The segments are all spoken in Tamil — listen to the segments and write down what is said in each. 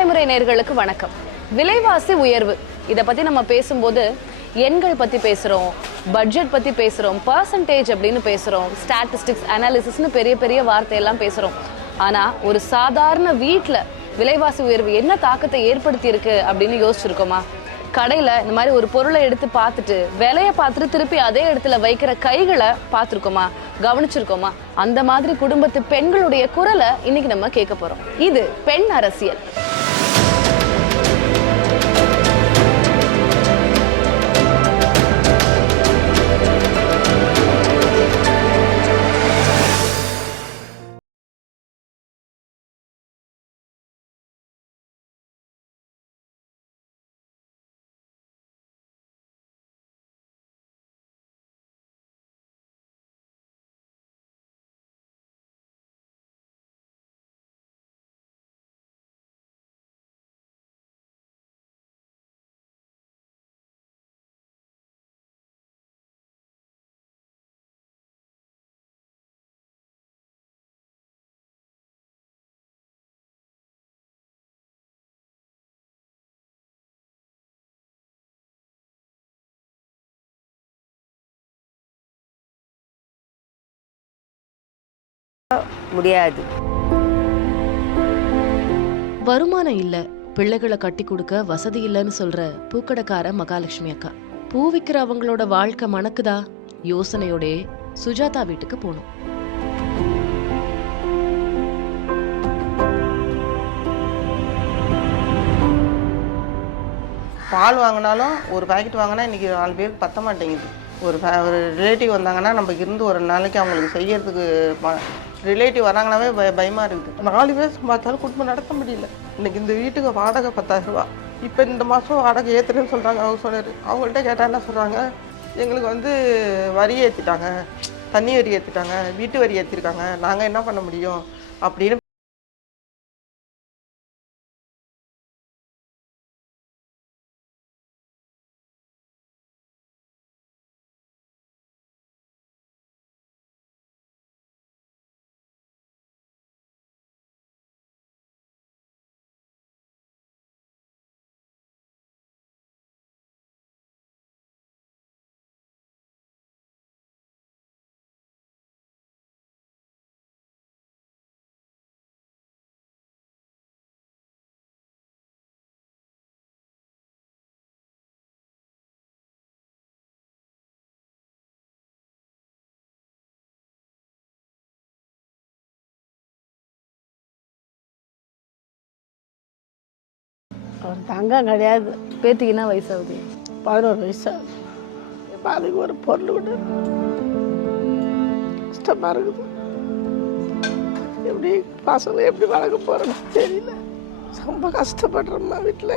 தலைமுறை நேயர்களுக்கு வணக்கம். விலைவாசி உயர்வு இதை பத்தி நம்ம பேசும்போது எண்கள் பத்தி பேசுறோம், பட்ஜெட் பத்தி பேசுறோம், பர்சன்டேஜ் அப்படின்னு பேசுறோம், ஸ்டாட்டிஸ்டிக்ஸ் அனாலிசிஸ்னு பெரிய பெரிய வார்த்தையெல்லாம் பேசுறோம். ஆனா ஒரு சாதாரண வீட்டுல விலைவாசி உயர்வு என்ன தாக்கத்தை ஏற்படுத்தி இருக்கு அப்படின்னு யோசிச்சிருக்கோமா? கடையில இந்த மாதிரி ஒரு பொருளை எடுத்து பார்த்துட்டு விலையை பார்த்துட்டு திருப்பி அதே இடத்துல வைக்கிற கைகளை பார்த்துருக்கோமா, கவனிச்சிருக்கோமா? அந்த மாதிரி குடும்பத்து பெண்களுடைய குரலை இன்னைக்கு நம்ம கேட்க போறோம். இது பெண் அரசியல். முடியாது. வருமானம் இல்ல, பிள்ளைகளை கட்டி கொடுக்க வசதி இல்லைன்னு சொல்ற பூக்கடைக்கார மகாலட்சுமி அக்கா. பூ விக்கிற அவங்களோட வாழ்க்கை மணக்குதா? யோசனையோட சுஜாதா வீட்டுக்கு போனோம். பால் வாங்கினாலும் ஒரு பாக்கெட் வாங்கினா இன்றைக்கி 4 பேருக்கு பத்த மாட்டேங்குது. ஒரு ரிலேட்டிவ் வந்தாங்கன்னா நமக்கு இருந்து ஒரு நாளைக்கு அவங்களுக்கு செய்யறதுக்கு ரிலேட்டிவ் வராங்கனாவே பயமாக இருக்குது. 4 பேர் சம்பாதிச்சாலும் குடும்பம் நடத்த முடியல. இன்றைக்கி இந்த வீட்டுக்கு வாடகை 10,000 ரூபா. இப்போ இந்த மாதம் வாடகை ஏற்றுறேன்னு சொல்கிறாங்க. அவங்க சொன்னார். அவங்கள்ட்ட கேட்டால் என்ன சொல்கிறாங்க, எங்களுக்கு வரி ஏற்றிட்டாங்க, தண்ணி வரி ஏற்றிட்டாங்க, வீட்டு வரி ஏற்றிருக்காங்க, நாங்கள் என்ன பண்ண முடியும் அப்படின்னு. அவன் தங்கம் கிடையாது. பேத்திக்கு என்ன வயசாகுது? 11 வயசாகுது. இப்போ அதுக்கு ஒரு பொருள் விட கஷ்டமாக இருக்குது. எப்படி பசங்களை எப்படி வளர்க்க போகிறோன்னு தெரியல. ரொம்ப கஷ்டப்படுறோம்மா. வீட்டில்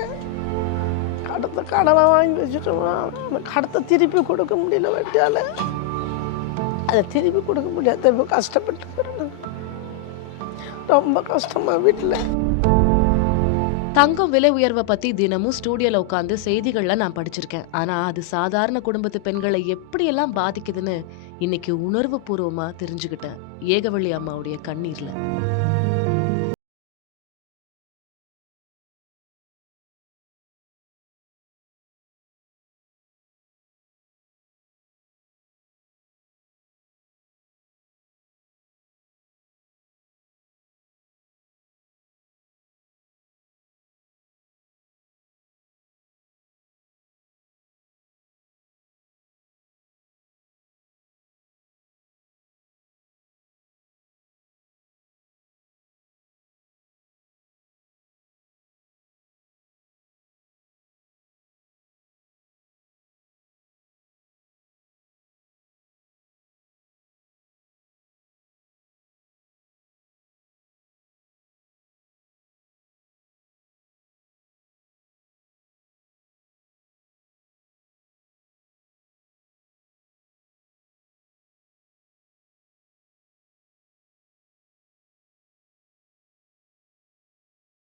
கடனை வாங்கி வச்சுட்டோமா, அந்த கடத்தை திருப்பி கொடுக்க முடியல வட்டியால். அதை திருப்பி கொடுக்க முடியாது. இப்போ கஷ்டப்பட்டு ரொம்ப கஷ்டமா வீட்டில். தங்கம் விலை உயர்வை பத்தி தினமும் ஸ்டூடியோல உட்காந்து செய்திகள்ல நான் படிச்சிருக்கேன். ஆனா அது சாதாரண குடும்பத்து பெண்களை எப்படியெல்லாம் பாதிக்குதுன்னு இன்னைக்கு உணர்வு பூர்வமா தெரிஞ்சுக்கிட்டேன் ஏகவள்ளி அம்மாவுடைய கண்ணீர்ல.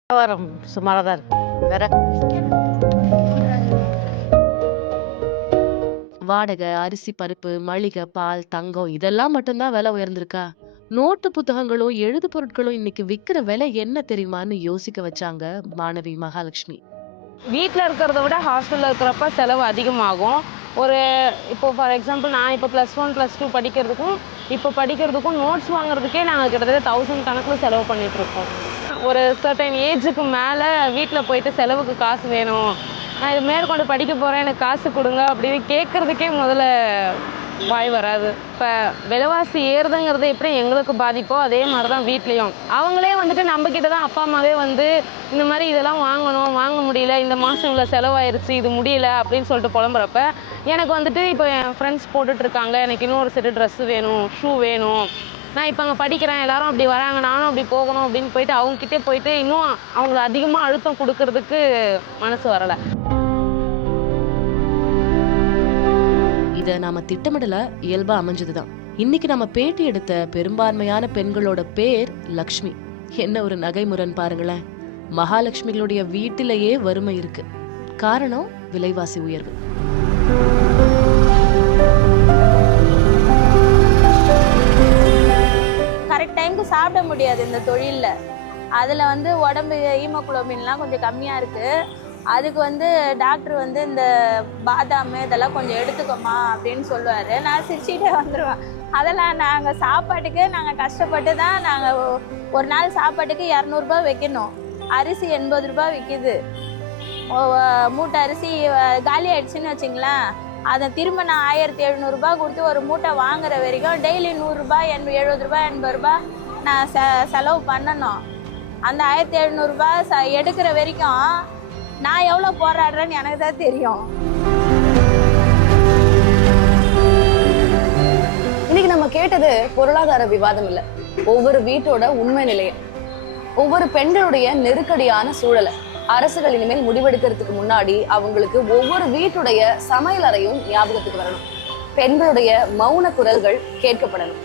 வியாபாரம் சுமாராக தான் இருக்கு. வேற வாடகை, அரிசி, பருப்பு, மளிகை, பால், தங்கம் இதெல்லாம் மட்டும்தான் விலை உயர்ந்திருக்கா? நோட்டு புத்தகங்களும் எழுது பொருட்களும் இன்னைக்கு விக்கிற விலை என்ன தெரியுமான்னு யோசிக்க வச்சாங்க மாணவி மகாலட்சுமி. வீட்டில் இருக்கிறத விட ஹாஸ்டலில் இருக்கிறப்ப செலவு அதிகமாகும். இப்போ ஃபார் எக்ஸாம்பிள் நான் இப்போ +1 +2 படிக்கிறதுக்கும் இப்போ படிக்கிறதுக்கும் நோட்ஸ் வாங்குறதுக்கே நாங்கள் கிட்டத்தட்ட 1000 கணக்கில் செலவு பண்ணிகிட்ருக்கோம். ஒரு சர்டன் ஏஜுக்கு மேலே வீட்டில் போயிட்டு செலவுக்கு காசு வேணும், நான் இது மேற்கொண்டு படிக்க போகிறேன், எனக்கு காசு கொடுங்க அப்படின்னு கேட்குறதுக்கே முதல்ல வாய் வராது. இப்போ விலைவாசி ஏறுதுங்கிறது எப்படி எங்களுக்கு பாதிப்போ அதே மாதிரி தான் வீட்லேயும். அவங்களே வந்துட்டு நம்மக்கிட்ட தான் அப்பா அம்மாவே வந்து இந்த மாதிரி இதெல்லாம் வாங்கணும், வாங்க முடியல, இந்த மாதம் இவ்வளோ செலவாயிருச்சு, இது முடியல அப்படின்னு சொல்லிட்டு புலம்புறப்ப எனக்கு வந்துட்டு இப்போ என் ஃப்ரெண்ட்ஸ் போட்டுட்ருக்காங்க, எனக்கு இன்னொரு செட்டு ட்ரெஸ்ஸு வேணும், ஷூ வேணும், நான் இப்போ அங்கே படிக்கிறேன், எல்லாரும் அப்படி வராங்க, நானும் அப்படி போகணும் அப்படின்னு போயிட்டு அவங்கக்கிட்டே போயிட்டு இன்னும் அவங்கள அதிகமாக அழுத்தம் கொடுக்கறதுக்கு மனசு வரலை. இத நாம திட்டமிடல, இயல்பா அமைஞ்சதுதான். இன்னைக்கு நம்ம பேட்டி எடுத்த பெரும்பான்மையான பெண்களோட பேர் லக்ஷ்மி. என்ன ஒரு நகைமுரண் பாருங்களேன். மகாலட்சுமிகளுடைய வீட்டிலேயே வறுமை இருக்கு. காரணம் விலைவாசி உயர்வு. கரெக்ட் டைமுக்கு சாப்பிட முடியாது இந்த தொழிலில். அதில் வந்து உடம்பு ஹீமோகுளோபின்லாம் கொஞ்சம் கம்மியாக இருக்குது. அதுக்கு வந்து டாக்டர் வந்து இந்த பாதாம் இதெல்லாம் கொஞ்சம் எடுத்துக்கோமா அப்படின்னு சொல்லுவார். நான் சிரிச்சுட்டே வந்துடுவேன். அதெல்லாம் நாங்கள் சாப்பாட்டுக்கு நாங்கள் கஷ்டப்பட்டு தான் நாங்கள் ஒரு நாள் சாப்பாட்டுக்கு 200 வைக்கணும். அரிசி 80 ரூபா விற்கிது. மூட்டை அரிசி காலி ஆயிடுச்சுன்னு வச்சிங்களேன், அதை திரும்ப நான் 1700 கொடுத்து ஒரு மூட்டை வாங்குற வரைக்கும் டெய்லி 100 ரூபா 70 ரூபா 80 ரூபா நான் செலவு பண்ணணும். அந்த 1700 எடுக்கிற வரைக்கும் நான் எவ்வளோ போராடுறேன்னு எனக்கு தான் தெரியும். இன்னைக்கு நம்ம கேட்டது பொருளாதார விவாதம் இல்லை, ஒவ்வொரு வீட்டோட உண்மை நிலையை, ஒவ்வொரு பெண்களுடைய நெருக்கடியான சூழலை. அரசுகள் இனிமேல் முடிவெடுக்கிறதுக்கு முன்னாடி அவங்களுக்கு ஒவ்வொரு வீட்டுடைய சமையல் அறையும் ஞாபகத்துக்கு வரணும். பெண்களுடைய மௌன குரல்கள் கேட்கப்படணும்.